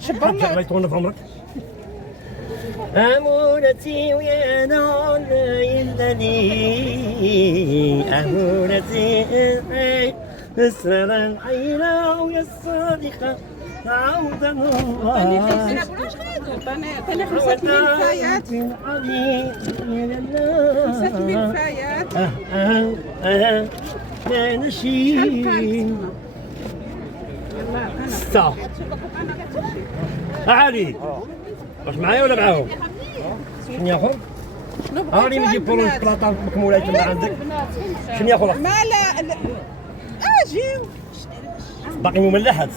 شبر الله يطول في عمرك. أمونتي ويا نون يلني أمونتي نسر الحيرة ويا الصادقة عودا الله طني 5 كفايات 5 كفايات ما نشيل ستة علي واش معايا ولا معاهم؟ شنو ياخذ؟ هاني نجيب فروج بلاطه مكموله تما عندك. شنو ياخذ؟ ما لا اجي باقي مملحات.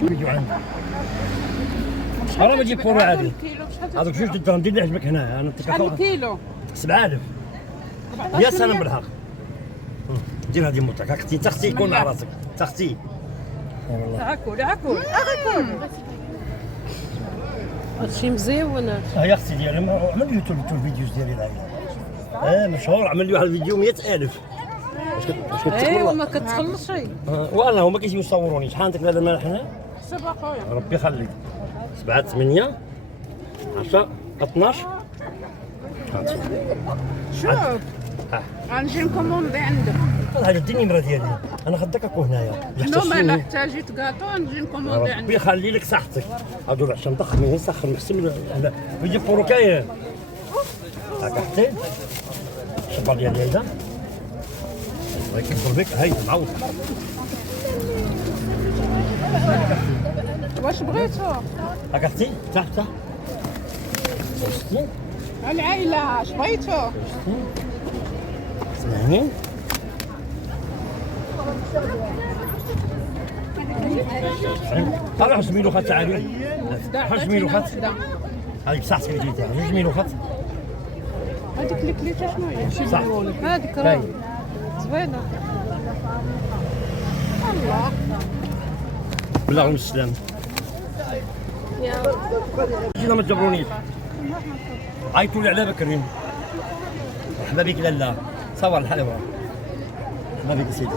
شنو يجوا عندك؟ انا نجيب فروج عادي. هذوك جوج درهم دير اللي عجبك هنا. انا شحال الكيلو؟ 7000 يا سلام بالحق. دير هذه موتك اختي تختي يكون مع راسك تختي. عكول هادشي مزيون. يا اختي ديالي عمل لي يوتيوب فيديوز ديالي العائله. مشهور عمل لي واحد الفيديو 100000. واش كتقول؟ ايوا ما كتخلصش. والله هما كيجيو يصوروني. شحال عندك هذا المال حنا؟ حسب اخويا ربي يخليك. 7 8 10 12 شوف غنجي نكوموندي عندك. هذا دي النمره ديالي. انا خدك اكو هنايا. شنو ما نحتاجيت كاطو نجي نكوموندي عندك. ربي يخلي لك صحتك. هادو عشان ضخمين نسخن نحسن يجي فورو كاين. هاك حتى الشبر ديالي هذا الله يكبر بك. هاي معوض. واش بغيتو؟ هاك اختي تحت شتي العائله اش بغيتو؟ اسمعني طلع زميلو خات تعالي. واحد زميلو خات هذيك صحتك اللي جيتي. جوج زميلو خات هذيك اللي كليتها شنو هي؟ صح هذيك راه زوينه. الله بالله والسلام. جينا ما تجبرونيش. عيطوا لي على بكري. مرحبا بك لالا صور الحلوه. مرحبا بك سيدي.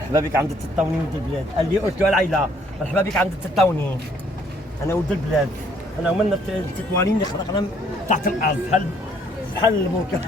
مرحبا بك عند التطاونين ولد البلاد. قال لي قلت له العيله مرحبا بك عند التطاونين. انا ولد البلاد. انا ومن التطوانين اللي خلقنا تحت الارض بحال البركه.